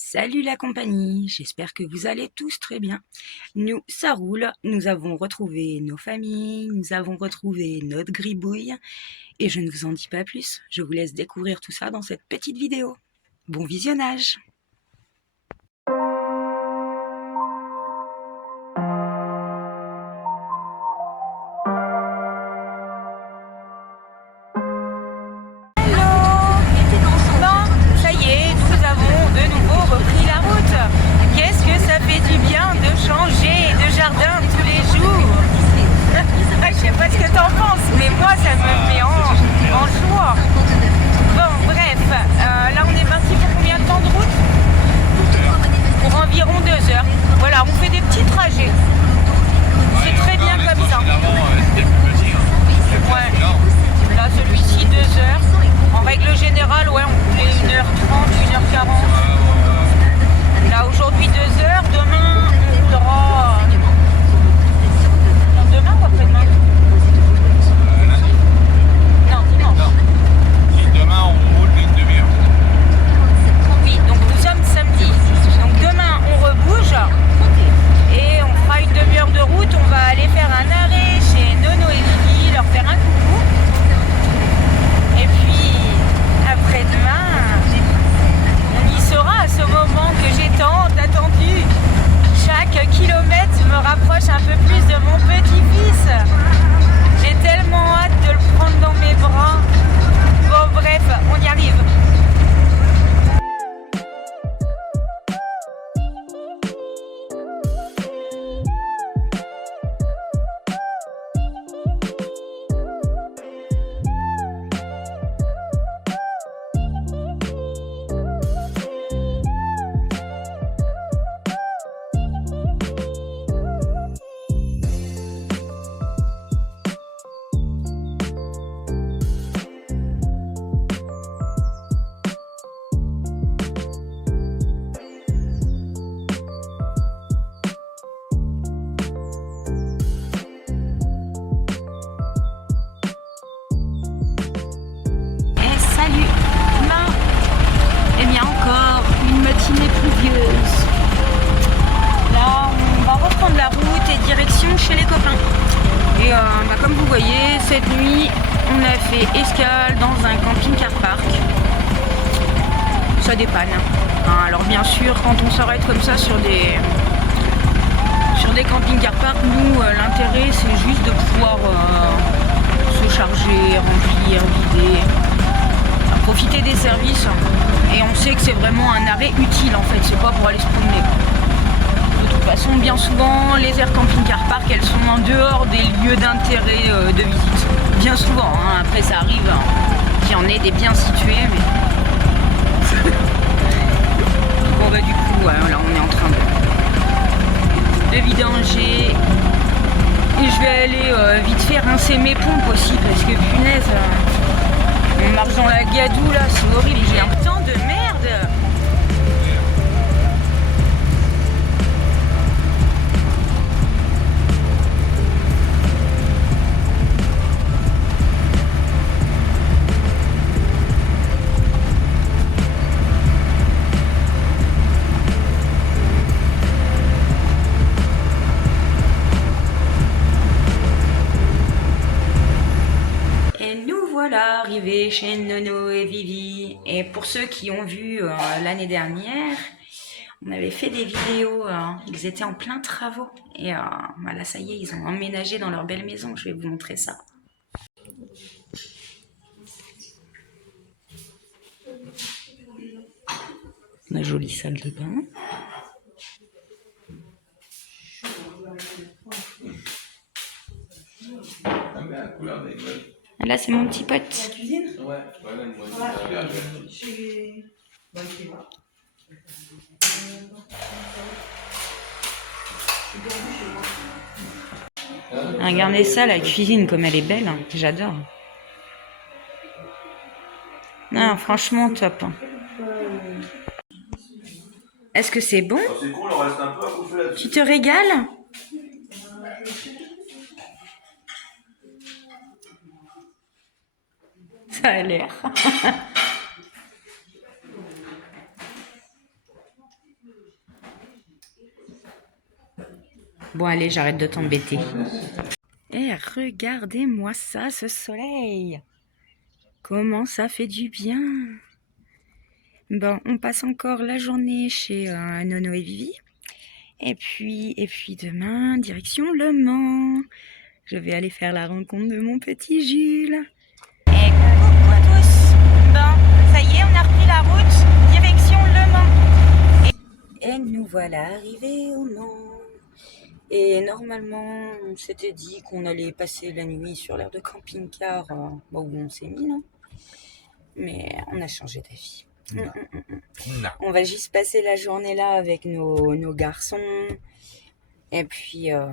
Salut la compagnie, j'espère que vous allez tous très bien. Nous, ça roule, nous avons retrouvé nos familles, nous avons retrouvé notre gribouille, et je ne vous en dis pas plus, je vous laisse découvrir tout ça dans cette petite vidéo. Bon visionnage! Ça y est, nous avons de nouveau repris la route. Qu'est-ce que ça fait du bien de changer de jardin tous les jours. Je sais pas ce que t'en penses, mais moi ça me met en joie. Bon, bref, là on est parti pour combien de temps de route? Pour environ 2 heures. Voilà, on fait des petits trajets. C'est très bien comme ça. Ouais. Là, celui-ci, 2 heures. En règle générale, ouais, on voulait 1h30, 1h40. Là, aujourd'hui, 2 heures. Demain, on roulera. Demain ou après-demain? Non, dimanche. Demain, on roule une demi-heure. Oui, donc nous sommes samedi. Donc demain, on rebouge. Et on fera une demi-heure de route. On va aller faire un arrêt chez Nono et Vivi, leur faire un coucou. Et puis, après-demain, on y sera à ce moment que j'ai tant attendu. Chaque kilomètre me rapproche un peu plus de mon petit-fils. J'ai tellement hâte de le prendre dans mes bras. Bon, bref, on y arrive. Eh bien encore une matinée pluvieuse. Là on va reprendre la route et direction chez les copains. Et comme vous voyez, cette nuit on a fait escale dans un camping-car park. Ça dépanne. Alors bien sûr, quand on s'arrête comme ça sur des camping-car park, nous l'intérêt c'est juste de pouvoir se charger, remplir, vider, profiter des services. Et on sait que c'est vraiment un arrêt utile en fait, c'est pas pour aller se promener. De toute façon, bien souvent, les aires camping-car park, elles sont en dehors des lieux d'intérêt de visite. Bien souvent, hein. Après ça arrive qu'il y en ait des bien situés, mais... Bon bah du coup, ouais, là on est en train de vidanger. Et je vais aller vite faire rincer mes pompes aussi, parce que punaise... on marche dans la gadoue là, c'est horrible, j'ai un temps de merde. Voilà, arrivé chez Nono et Vivi. Et pour ceux qui ont vu l'année dernière, on avait fait des vidéos, ils étaient en plein travaux. Et voilà, ça y est, ils ont emménagé dans leur belle maison. Je vais vous montrer ça. La jolie salle de bain. Là, c'est mon petit pote. La cuisine ? Ouais. Regardez ça, la cuisine, comme elle est belle. J'adore. Non, franchement, top. Est-ce que c'est bon? C'est cool, on reste un peu à bouffer là-dessus. Tu te régales? Ça a l'air. Bon, allez, j'arrête de t'embêter. Et regardez-moi ça, ce soleil. Comment ça fait du bien. Bon, on passe encore la journée chez Nono et Vivi. Et puis demain, direction Le Mans. Je vais aller faire la rencontre de mon petit Jules. Et coucou à tous. Bon, ça y est, on a repris la route, direction Le Mans. Et nous voilà arrivés au Mans. Et normalement, on s'était dit qu'on allait passer la nuit sur l'aire de camping-car où on s'est mis, non? Mais on a changé d'avis. Non. On va juste passer la journée là avec nos garçons. Et puis... Oh.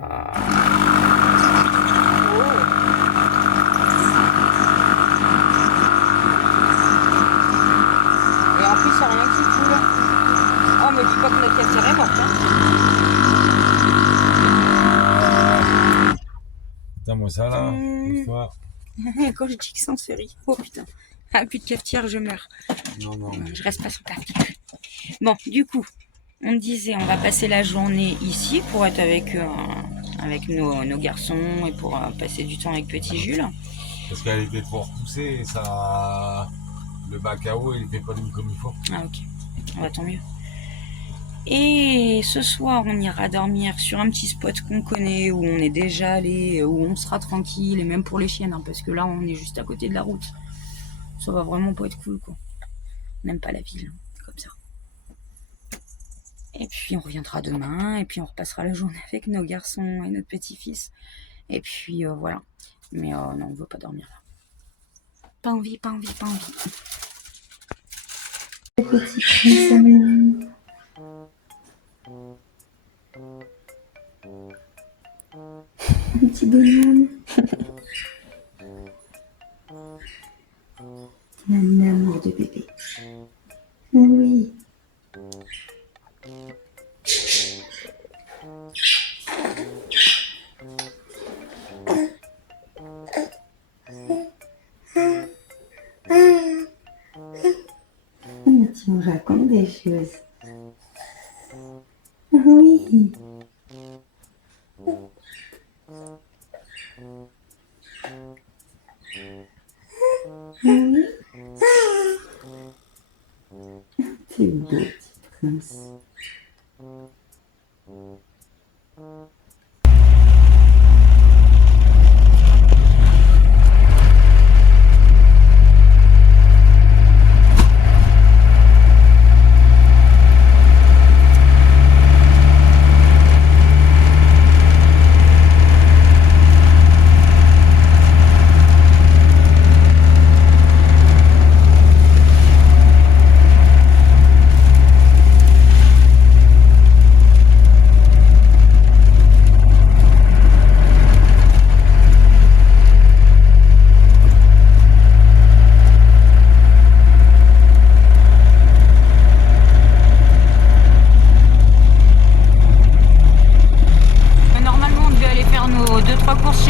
Et en plus, il n'y a rien qui coule. Oh, me dis pas que notre cafetière est morte. Putain, moi ça là, une fois. Quand je dis que sans série. Oh putain. Ah, plus de cafetière, je meurs. Non. Je reste pas sur cafetière. Bon, du coup, on disait, on va passer la journée ici pour être avec nos garçons et pour passer du temps avec petit Jules. Parce qu'elle était trop repoussée et ça. Le bac à eau il était pas mis comme il faut. Ah ok, bah, tant mieux. Et ce soir, on ira dormir sur un petit spot qu'on connaît, où on est déjà allé, où on sera tranquille, et même pour les chiennes, hein, parce que là, on est juste à côté de la route. Ça va vraiment pas être cool, quoi. Même pas la ville, hein, comme ça. Et puis, on reviendra demain, et puis on repassera la journée avec nos garçons et notre petit-fils. Et puis, voilà. Mais non, on veut pas dormir là. Pas envie. Petit bonhomme. Un amour de bébé. Oui. Tu me racontes des choses. Oui. Oui. C'est beau, petit prince.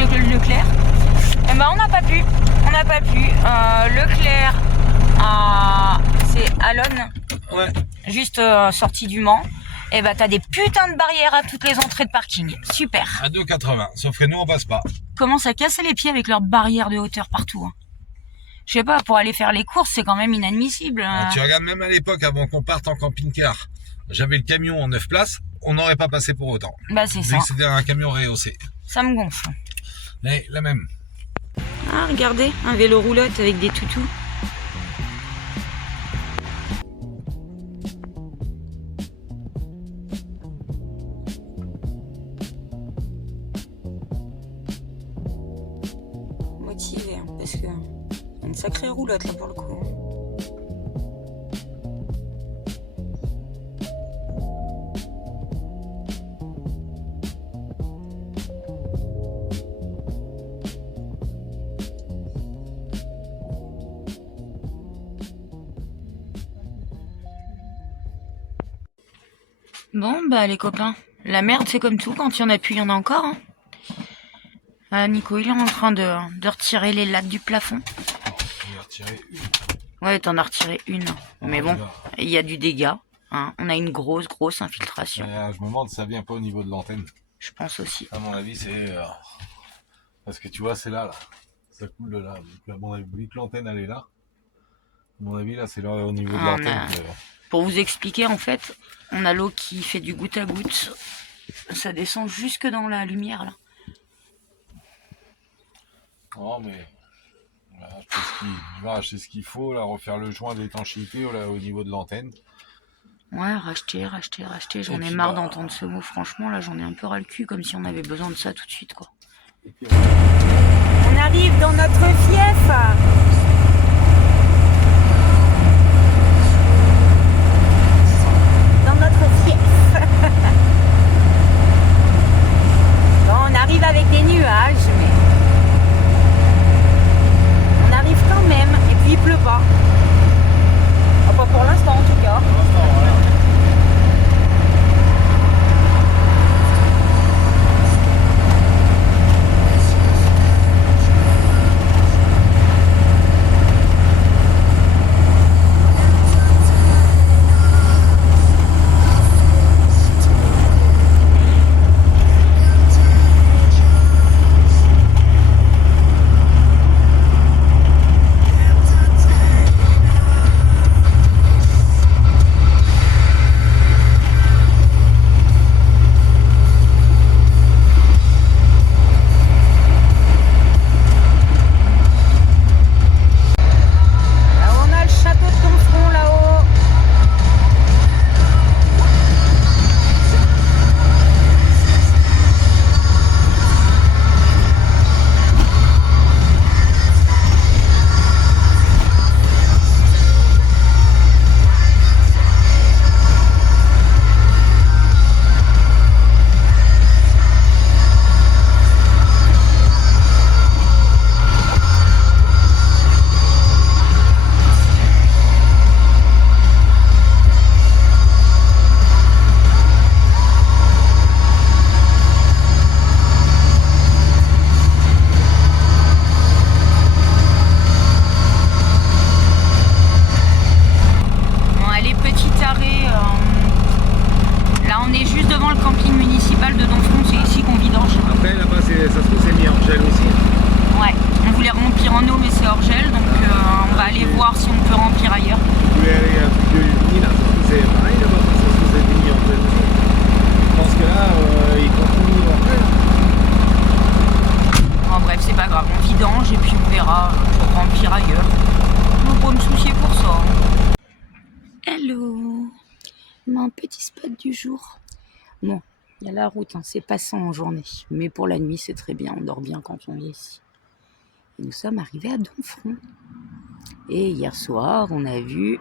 Leclerc. Et ben on n'a pas pu. Leclerc, c'est Alonne. Ouais. Juste sortie du Mans. Et ben t'as des putains de barrières à toutes les entrées de parking. Super. À 2,80. Sauf que nous on passe pas. Commence à casser les pieds avec leurs barrières de hauteur partout. Hein. Je sais pas, pour aller faire les courses, c'est quand même inadmissible. Tu regardes même à l'époque, avant qu'on parte en camping-car, j'avais le camion en 9 places, on n'aurait pas passé pour autant. Bah c'est ça. C'était un camion rehaussé. Ça me gonfle. Mais la même. Ah, regardez, un vélo roulotte avec des toutous. Motivé, hein, parce que une sacrée roulotte là pour le coup. Bon, bah les copains, la merde c'est comme tout, quand il y en a plus, il y en a encore. Hein. Ah, Nico, il est en train de retirer les lattes du plafond. J'en ai retiré une. Ouais, t'en as retiré une. Mais bon, il y a du dégât. Hein. On a une grosse infiltration. Je me demande si ça vient pas au niveau de l'antenne. Je pense aussi. À mon avis, c'est... parce que tu vois, c'est là. Ça coule de là. Donc, à mon avis, vu que l'antenne, elle est là. À mon avis, là, c'est là au niveau de l'antenne. Pour vous expliquer, en fait, on a l'eau qui fait du goutte à goutte. Ça descend jusque dans la lumière, là. Non, mais... Voilà, c'est ce qu'il faut, là, refaire le joint d'étanchéité là, au niveau de l'antenne. Ouais, racheter. J'en ai marre d'entendre ce mot. Franchement, là, j'en ai un peu ras le cul, comme si on avait besoin de ça tout de suite, quoi. On arrive dans notre fief. Dans notre fief. Bon, on arrive avec des nuages, mais on arrive quand même. Et puis il pleut pas. Oh, pas pour l'instant en tout cas. Et puis on verra pour remplir ailleurs. On peut me soucier pour ça. Hello, mon petit spot du jour. Bon, il y a la route, hein, c'est passant en journée. Mais pour la nuit, c'est très bien, on dort bien quand on est ici. Et nous sommes arrivés à Domfront. Et hier soir, on a vu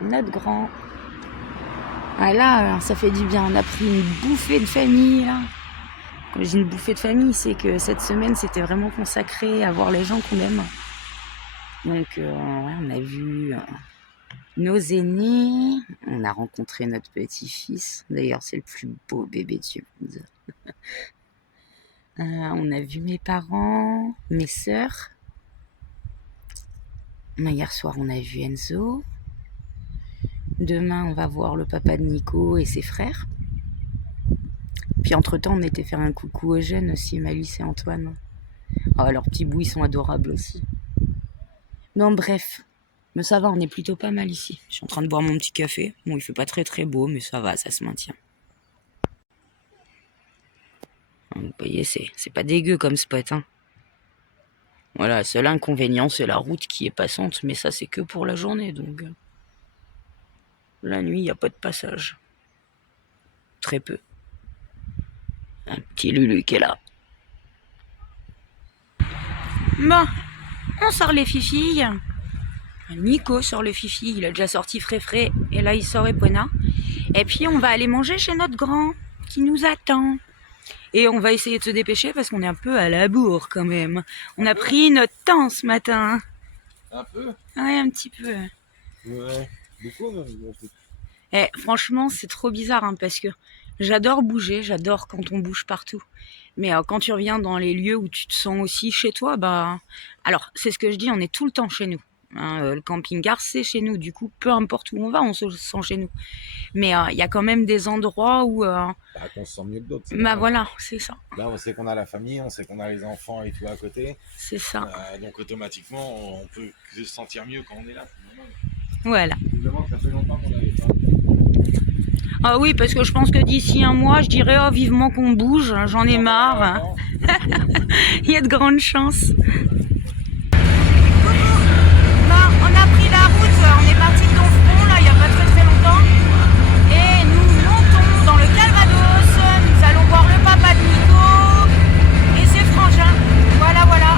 notre grand. Ah là, ça fait du bien, on a pris une bouffée de famille là. Quand j'ai une bouffée de famille, c'est que cette semaine, c'était vraiment consacré à voir les gens qu'on aime. Donc, ouais, on a vu nos aînés, on a rencontré notre petit-fils. D'ailleurs, c'est le plus beau bébé du monde. On a vu mes parents, mes sœurs. Hier soir, on a vu Enzo. Demain, on va voir le papa de Nico et ses frères. Puis entre-temps, on était faire un coucou aux jeunes aussi, Malice et Antoine. Oh, leurs petits bouts, ils sont adorables aussi. Non, bref. Mais ça va, on est plutôt pas mal ici. Je suis en train de boire mon petit café. Bon, il fait pas très très beau, mais ça va, ça se maintient. Vous voyez, c'est pas dégueu comme spot, hein. Voilà, seul inconvénient, c'est la route qui est passante, mais ça, c'est que pour la journée, donc... La nuit, il n'y a pas de passage. Très peu. Un petit Lulu qui est là. Bon, on sort les fifilles. Nico sort le fifi, il a déjà sorti frais, et là il sort Epona. Et puis on va aller manger chez notre grand, qui nous attend. Et on va essayer de se dépêcher parce qu'on est un peu à la bourre quand même. On a pris notre temps ce matin. Un peu? Ouais, un petit peu. Ouais, beaucoup même. Et franchement, c'est trop bizarre hein, parce que j'adore bouger, j'adore quand on bouge partout. Mais quand tu reviens dans les lieux où tu te sens aussi chez toi, bah... Alors, c'est ce que je dis, on est tout le temps chez nous. Hein, le camping-car, c'est chez nous. Du coup, peu importe où on va, on se sent chez nous. Mais il y a quand même des endroits où... qu'on se sent mieux que d'autres. Bah voilà, c'est ça. Là, on sait qu'on a la famille, on sait qu'on a les enfants et tout à côté. C'est ça. Donc automatiquement, on peut se sentir mieux quand on est là. Voilà. Évidemment, ça fait longtemps qu'on n'avait pas. Ah oui, parce que je pense que d'ici un mois, je dirais oh, vivement qu'on bouge, j'en ai marre. Il y a de grandes chances. On a pris la route, on est parti de Donfront, là, il n'y a pas très longtemps. Et nous montons dans le Calvados, nous allons voir le papa de Nico et ses frangins. Voilà, voilà.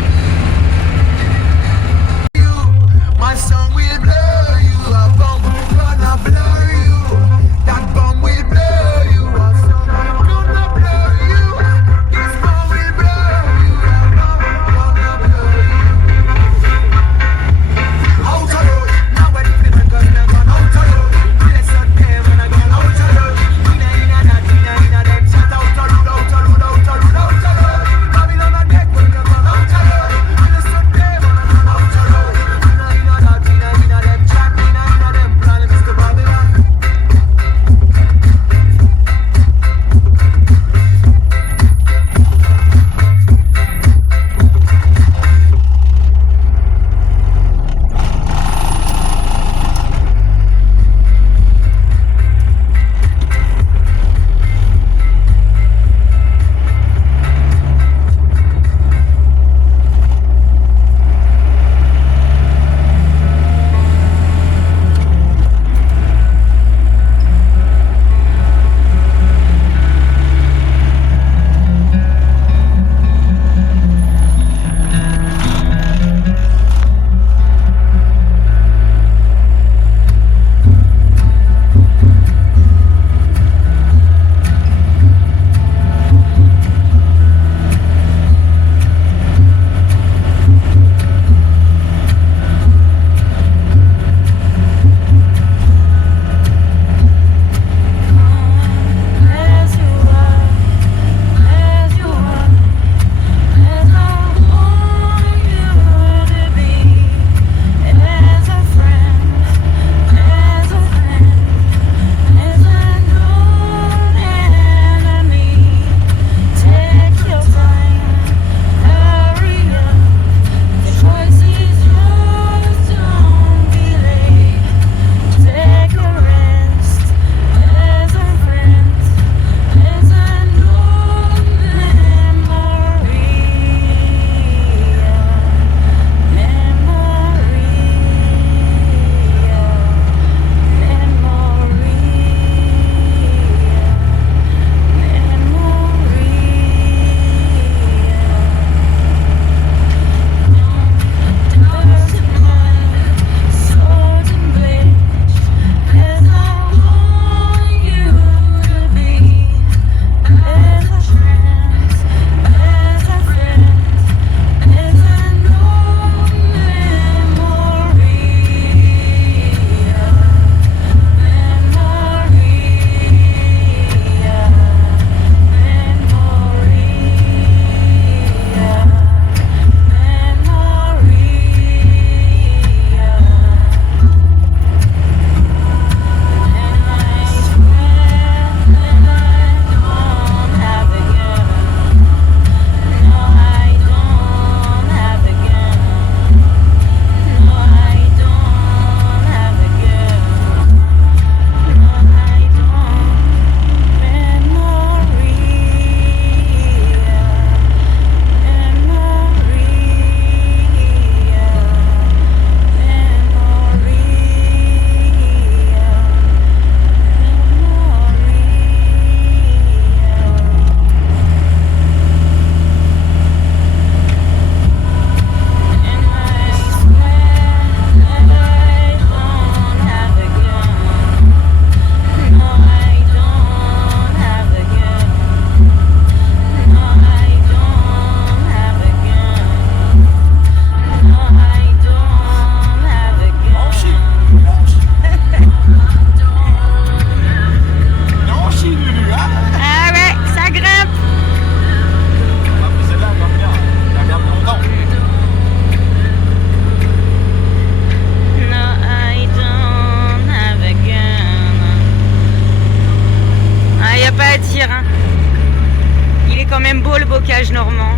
même beau le bocage normand.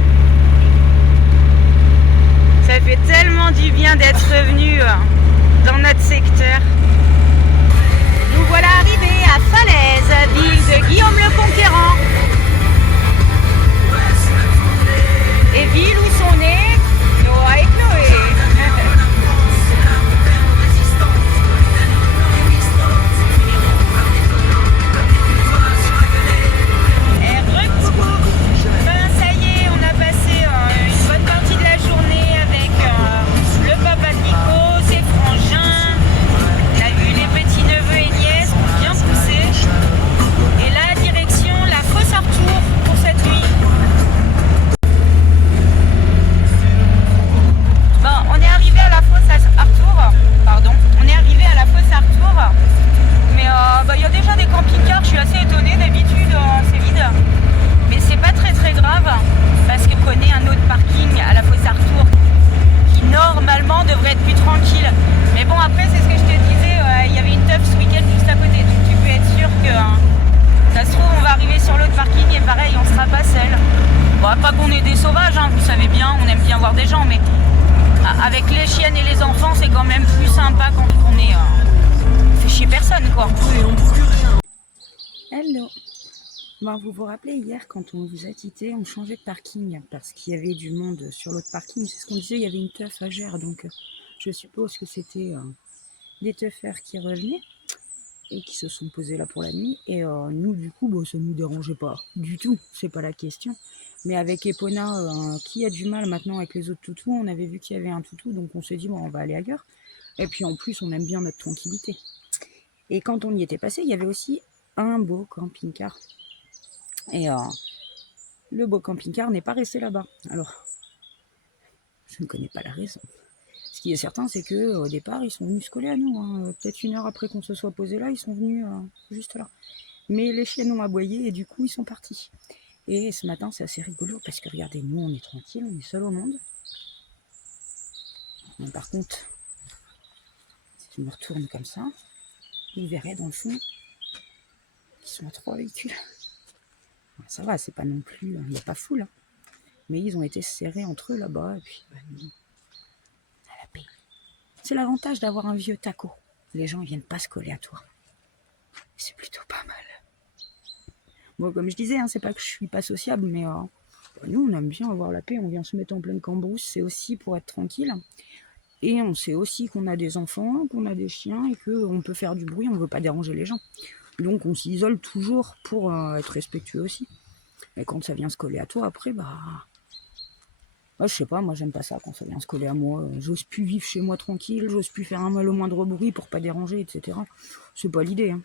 Ça fait tellement du bien d'être revenu dans notre secteur. Nous voilà arrivés à Falaise, ville de Guillaume le Conquérant. Et ville où sont nés Noah et Chloé. Pas qu'on est des sauvages, hein, vous savez bien, on aime bien voir des gens, mais avec les chiennes et les enfants, c'est quand même plus sympa quand on est... fait chier personne, quoi. Hello. Bon, vous vous rappelez hier, quand on vous a quitté, on changeait de parking, parce qu'il y avait du monde sur l'autre parking. C'est ce qu'on disait, il y avait une teuf à Gers, donc je suppose que c'était des teufers qui revenaient et qui se sont posés là pour la nuit. Et nous, du coup, bon, ça ne nous dérangeait pas du tout, c'est pas la question. Mais avec Epona, qui a du mal maintenant avec les autres toutous, on avait vu qu'il y avait un toutou, donc on s'est dit, bon, on va aller ailleurs. Et puis en plus, on aime bien notre tranquillité. Et quand on y était passé, il y avait aussi un beau camping-car. Et le beau camping-car n'est pas resté là-bas. Alors, je ne connais pas la raison. Ce qui est certain, c'est qu'au départ, ils sont venus se coller à nous. Hein. Peut-être une heure après qu'on se soit posé là, ils sont venus juste là. Mais les chiens ont aboyé et du coup, ils sont partis. Et ce matin, c'est assez rigolo parce que regardez, nous, on est tranquille, on est seul au monde. Mais par contre, si je me retourne comme ça, vous verrez dans le fond qu'ils sont à 3 véhicules. Ça va, c'est pas non plus, il n'y a pas foule. Hein. Mais ils ont été serrés entre eux là-bas et puis, nous, à la paix. C'est l'avantage d'avoir un vieux taco. Les gens ne viennent pas se coller à toi. C'est plutôt pas mal. Bon, comme je disais, hein, c'est pas que je suis pas sociable, mais nous, on aime bien avoir la paix. On vient se mettre en pleine cambrousse, c'est aussi pour être tranquille. Et on sait aussi qu'on a des enfants, qu'on a des chiens et qu'on peut faire du bruit, on ne veut pas déranger les gens. Donc on s'isole toujours pour être respectueux aussi. Et quand ça vient se coller à toi, après, je sais pas, moi j'aime pas ça quand ça vient se coller à moi. J'ose plus vivre chez moi tranquille, j'ose plus faire le moindre bruit pour pas déranger, etc. C'est pas l'idée. Hein.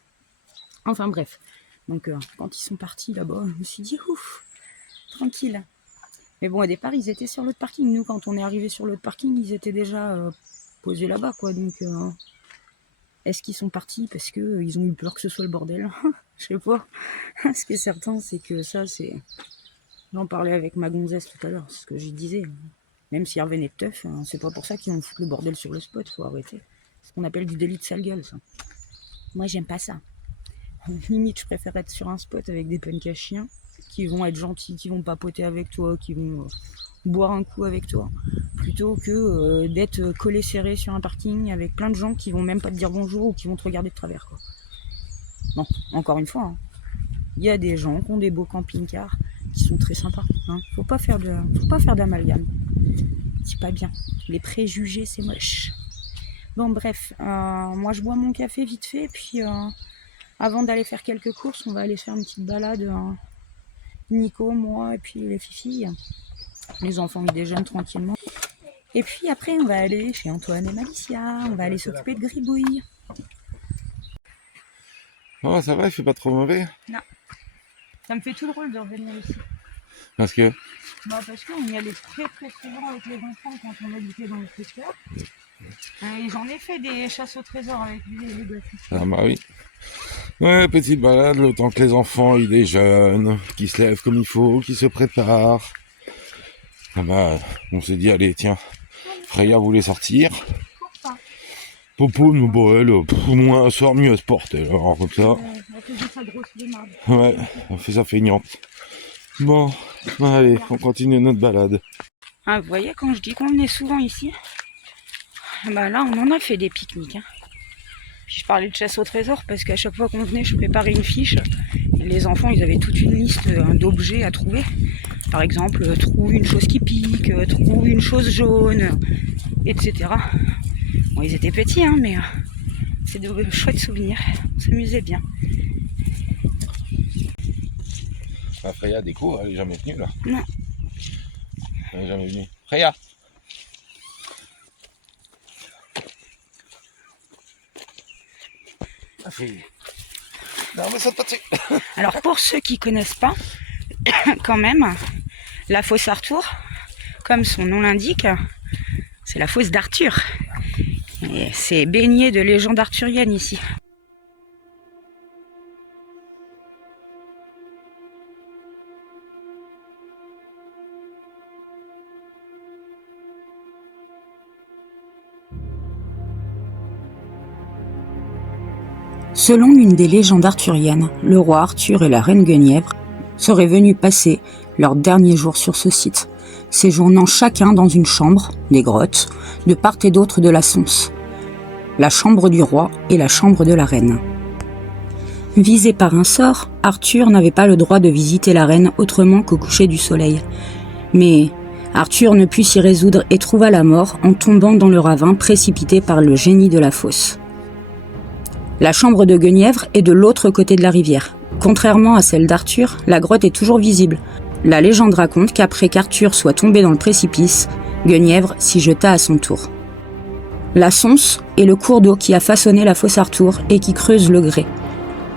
Enfin bref. Donc quand ils sont partis là-bas, je me suis dit, ouf, tranquille. Mais bon, au départ, ils étaient sur l'autre parking. Nous, quand on est arrivé sur l'autre parking, ils étaient déjà posés là-bas, quoi. Donc, est-ce qu'ils sont partis parce qu'ils ont eu peur que ce soit le bordel? Je sais pas. Ce qui est certain, c'est que ça, c'est... J'en parlais avec ma gonzesse tout à l'heure, c'est ce que je disais. Même s'ils revenaient de teuf, c'est pas pour ça qu'ils vont foutre le bordel sur le spot, faut arrêter. C'est ce qu'on appelle du délit de sale gueule, ça. Moi, j'aime pas ça. Limite, je préfère être sur un spot avec des punks à chiens qui vont être gentils, qui vont papoter avec toi, qui vont boire un coup avec toi, plutôt que d'être collé serré sur un parking avec plein de gens qui vont même pas te dire bonjour ou qui vont te regarder de travers, quoi. Non, encore une fois, il y a des gens qui ont des beaux camping-cars qui sont très sympas. Hein. Faut pas faire d'amalgame. C'est pas bien. Les préjugés, c'est moche. Bon, bref, moi je bois mon café vite fait, puis avant d'aller faire quelques courses, on va aller faire une petite balade. Nico, moi et puis les filles. Les enfants, ils déjeunent tranquillement. Et puis après, on va aller chez Antoine et Malicia. On va aller s'occuper de Gribouille. Oh, ça va, il fait pas trop mauvais? Non. Ça me fait tout drôle de revenir ici. Parce que? Parce qu'on y allait très très souvent avec les enfants quand on habitait dans le secteur. Et j'en ai fait des chasses au trésor avec les gosses. Ah bah oui. Ouais, petite balade, le temps que les enfants ils déjeunent, qu'ils se lèvent comme il faut, qu'ils se préparent. Ah bah, on s'est dit, allez, tiens, Freya voulait sortir. Popo, moins un soir, mieux à se porter, alors comme ça. Elle faisait sa grosse démarche. Ouais, elle fait sa feignante. Bon, allez, on continue notre balade. Ah, vous voyez, quand je dis qu'on venait souvent ici, bah là, on en a fait des pique-niques. Hein. Puis je parlais de chasse au trésor parce qu'à chaque fois qu'on venait, je préparais une fiche. Et les enfants, ils avaient toute une liste d'objets à trouver. Par exemple, trouve une chose qui pique, trouve une chose jaune, etc. Bon, ils étaient petits, hein, mais c'est de chouettes souvenirs. On s'amusait bien. Ah, Freya découvre, elle est jamais venue là. Non. Elle est jamais venue. Freya! Ah, Freya. Non, mais saute pas dessus. Alors pour ceux qui connaissent pas, quand même, la fosse Arthur, comme son nom l'indique, c'est la fosse d'Arthur. Et c'est baigné de légendes arthuriennes ici. Selon l'une des légendes arthuriennes, le roi Arthur et la reine Guenièvre seraient venus passer leurs derniers jours sur ce site, séjournant chacun dans une chambre, des grottes, de part et d'autre de la Sonse, la chambre du roi et la chambre de la reine. Visé par un sort, Arthur n'avait pas le droit de visiter la reine autrement qu'au coucher du soleil. Mais Arthur ne put s'y résoudre et trouva la mort en tombant dans le ravin précipité par le génie de la fosse. La chambre de Guenièvre est de l'autre côté de la rivière. Contrairement à celle d'Arthur, la grotte est toujours visible. La légende raconte qu'après qu'Arthur soit tombé dans le précipice, Guenièvre s'y jeta à son tour. La Sonse est le cours d'eau qui a façonné la fosse Arthur et qui creuse le grès,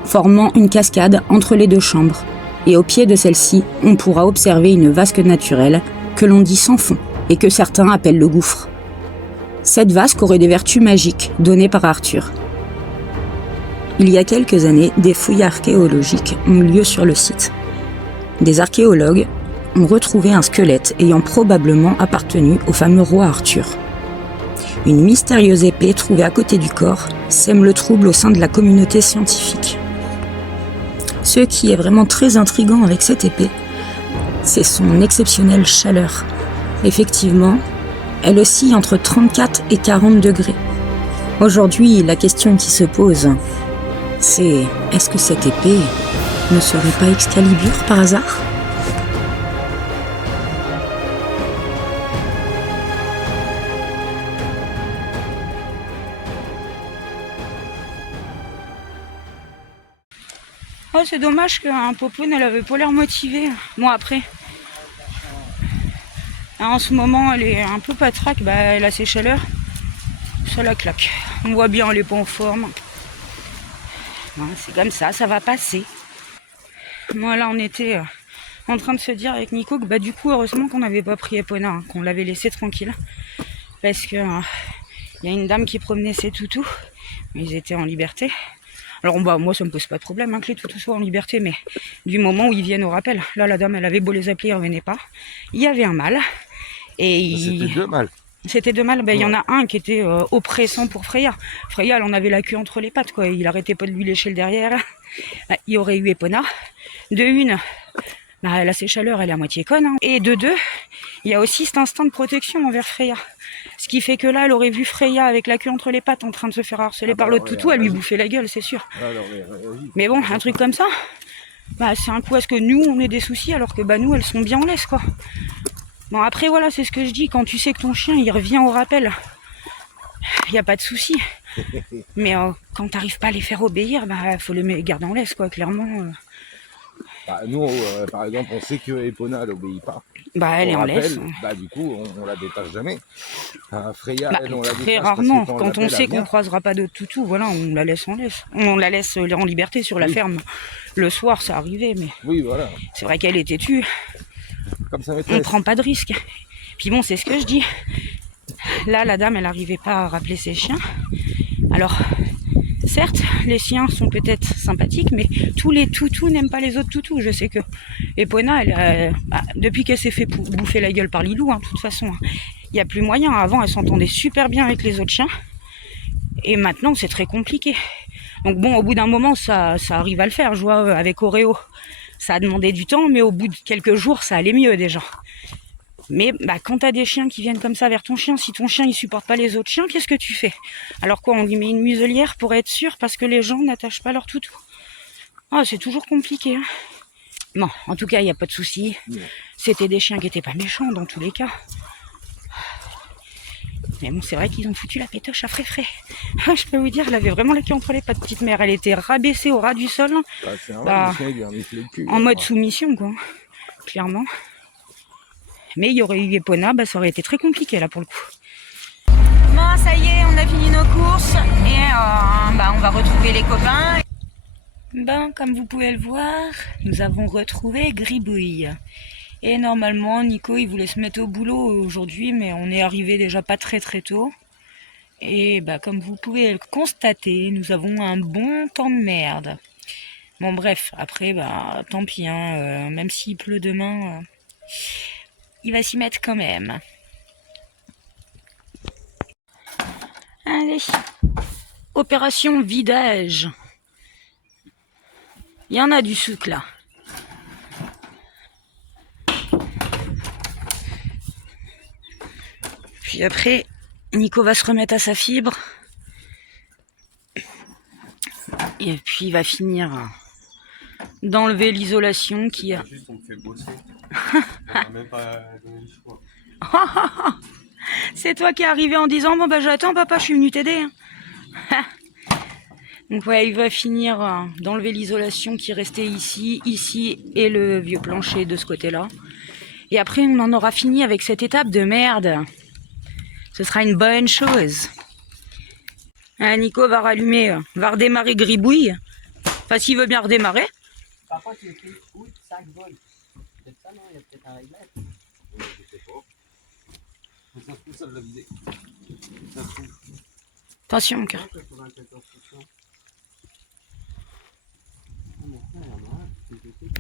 formant une cascade entre les deux chambres. Et au pied de celle-ci, on pourra observer une vasque naturelle que l'on dit sans fond et que certains appellent le gouffre. Cette vasque aurait des vertus magiques données par Arthur. Il y a quelques années, des fouilles archéologiques ont lieu sur le site. Des archéologues ont retrouvé un squelette ayant probablement appartenu au fameux roi Arthur. Une mystérieuse épée trouvée à côté du corps sème le trouble au sein de la communauté scientifique. Ce qui est vraiment très intriguant avec cette épée, c'est son exceptionnelle chaleur. Effectivement, elle oscille entre 34 et 40 degrés. Aujourd'hui, la question qui se pose, c'est est-ce que cette épée ne serait pas Excalibur par hasard ? Oh, c'est dommage qu'un Popoun, elle avait pas l'air motivée. Bon, après, en ce moment, elle est un peu patraque, bah, elle a ses chaleurs, ça la claque. On voit bien, elle est pas en forme. C'est comme ça va passer. Moi là on était en train de se dire avec Nico que du coup heureusement qu'on n'avait pas pris Epona, hein, qu'on l'avait laissé tranquille. Parce que y a une dame qui promenait ses toutous, mais ils étaient en liberté. Alors moi ça me pose pas de problème hein, que les toutous soient en liberté, mais du moment où ils viennent au rappel, là la dame elle avait beau les appeler, elle revenait pas. Il y avait un mâle. Et c'était deux mâles. C'était deux mâles, il y en a un qui était oppressant pour Freya. Freya, elle en avait la queue entre les pattes, quoi. Il arrêtait pas de lui lécher le derrière. Il y aurait eu Epona. De une, elle a ses chaleurs, elle est à moitié conne. Hein. Et de deux, il y a aussi cet instinct de protection envers Freya. Ce qui fait que là, elle aurait vu Freya avec la queue entre les pattes en train de se faire harceler par l'autre toutou, elle lui bouffait la gueule, c'est sûr. Mais bon, un truc comme ça, c'est un coup à ce que nous, on ait des soucis, alors que nous, elles sont bien en laisse, quoi. Bon après voilà, c'est ce que je dis, quand tu sais que ton chien il revient au rappel, il n'y a pas de souci. Mais quand t'arrives pas à les faire obéir, faut les garder en laisse quoi, clairement. Nous, par exemple, on sait que Epona elle obéit pas. Elle est en laisse. Du coup, on la détache jamais. Freya, elle, on la détache très rarement. Quand on sait qu'on croisera pas d'autres toutous, voilà, on la laisse en laisse. On la laisse en liberté sur la ferme. Le soir, ça arrivait, mais oui, voilà. C'est vrai qu'elle est têtue. Comme ça, on prend pas de risque. Puis bon, c'est ce que je dis. Là, la dame, elle n'arrivait pas à rappeler ses chiens. Alors, certes, les chiens sont peut-être sympathiques, mais tous les toutous n'aiment pas les autres toutous. Je sais que Epona, depuis qu'elle s'est fait bouffer la gueule par Lilou, de toute façon, il n'y a plus moyen. Avant, elle s'entendait super bien avec les autres chiens. Et maintenant, c'est très compliqué. Donc bon, au bout d'un moment, ça arrive à le faire. Je vois avec Oreo. Ça a demandé du temps, mais au bout de quelques jours, ça allait mieux déjà. Mais quand t'as des chiens qui viennent comme ça vers ton chien, si ton chien il supporte pas les autres chiens, qu'est-ce que tu fais? Alors quoi, on lui met une muselière pour être sûr, parce que les gens n'attachent pas leur toutou. Ah, c'est toujours compliqué. Hein. Bon, en tout cas, il n'y a pas de souci. C'était des chiens qui étaient pas méchants dans tous les cas. Mais bon, c'est vrai qu'ils ont foutu la pétoche à frais. Je peux vous dire, elle avait vraiment la queue entre les pattes, petite mère. Elle était rabaissée au ras du sol. En mode soumission, quoi. Clairement. Mais il y aurait eu Epona, ça aurait été très compliqué là pour le coup. Bon, ça y est, on a fini nos courses et on va retrouver les copains. Comme vous pouvez le voir, nous avons retrouvé Gribouille. Et normalement, Nico, il voulait se mettre au boulot aujourd'hui, mais on est arrivé déjà pas très tôt. Et comme vous pouvez le constater, nous avons un bon temps de merde. Bon bref, après, tant pis, hein, même s'il pleut demain... il va s'y mettre quand même. Allez, opération vidage. Il y en a du souk là. Puis après, Nico va se remettre à sa fibre. Et puis il va finir d'enlever l'isolation qui a... Juste on me fait bosser. On m'a même pas donné le choix. C'est toi qui es arrivé en disant bon j'attends papa, je suis venu t'aider. Donc ouais, il va finir d'enlever l'isolation qui restait ici et le vieux plancher de ce côté-là. Et après on en aura fini avec cette étape de merde. Ce sera une bonne chose. Nico va rallumer, va redémarrer Gribouille. Enfin s'il veut bien redémarrer. Par contre, il écrit août 5 volts. Peut-être ça, non? Il y a peut-être un réglage. Je sais pas. Ça se trouve, ça va vider. Ça se trouve. Attention mon cœur. Ouais, ça pourrait être cette instruction. Ah, mon frère, il y en a un. C'est que c'est.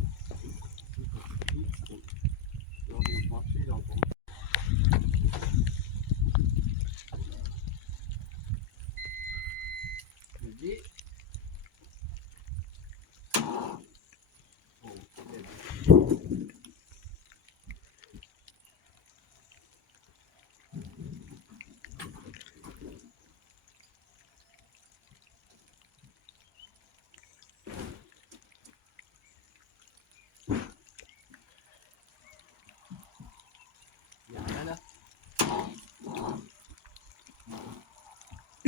Lors des branchés, il a entendu. Je dis.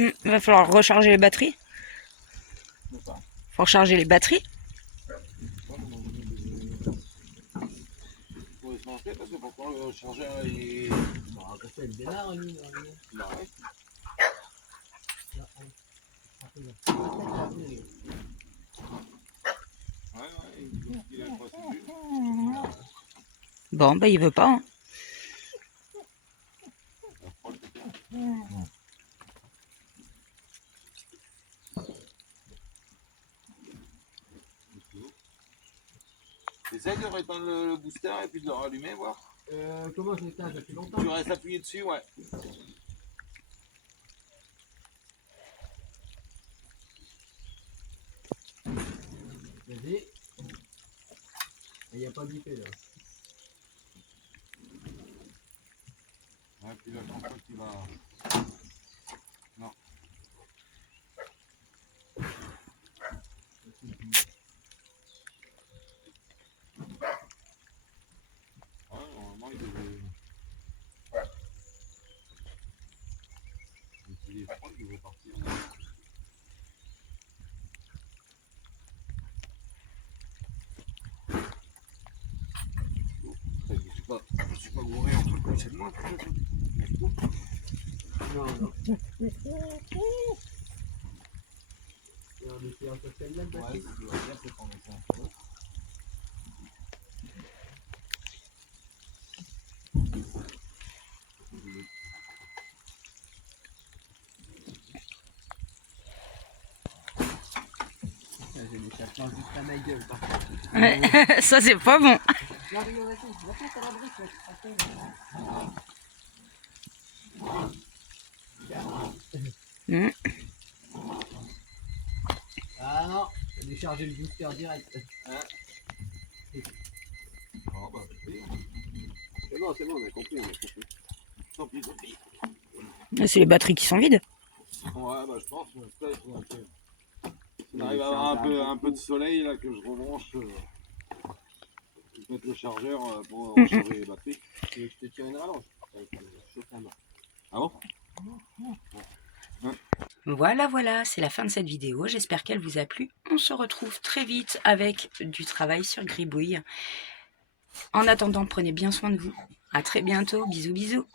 Il va falloir recharger les batteries. Faut recharger les batteries. Faut se lancer parce que pourquoi le chargeur est. Ça, il démarre, lui. Bon il veut pas. Hein. Essaye de rétendre le booster et puis de le rallumer, voir. Comment je l'éteins depuis longtemps? Tu restes appuyé dessus, ouais. Vas-y. Et il n'y a pas bipé là. Ouais, puis là, je pense pas qu'il va. Non. Ouais, normalement, il devait. Il est froid, il devrait partir. Je suis pas gouré en truc comme c'est de moi. Non, non. Et on était un peu fait là, Ouais, ce qui va faire, c'est qu'on essaie un peu. J'ai des chapelins jusqu'à ma gueule par contre. Ouais, ça c'est pas bon. Non, regarde, vas-y, t'as la brique, Mmh. Ah non, j'ai déchargé le booster direct. Ah bah, Non, c'est bon, on a compris, on a compris. tant pis, tant pis. C'est les batteries qui sont vides. Ouais, bah je pense, mais peut-être un peu. On arrive à avoir un peu de soleil là, que je rebranche. Je vais mettre le chargeur pour recharger les batteries. Tu veux que je te tire une rallonge avec le chauffe à main. Ah bon? Voilà, c'est la fin de cette vidéo. J'espère qu'elle vous a plu. On se retrouve très vite avec du travail sur Gribouille. En attendant, prenez bien soin de vous. À très bientôt. Bisous, bisous.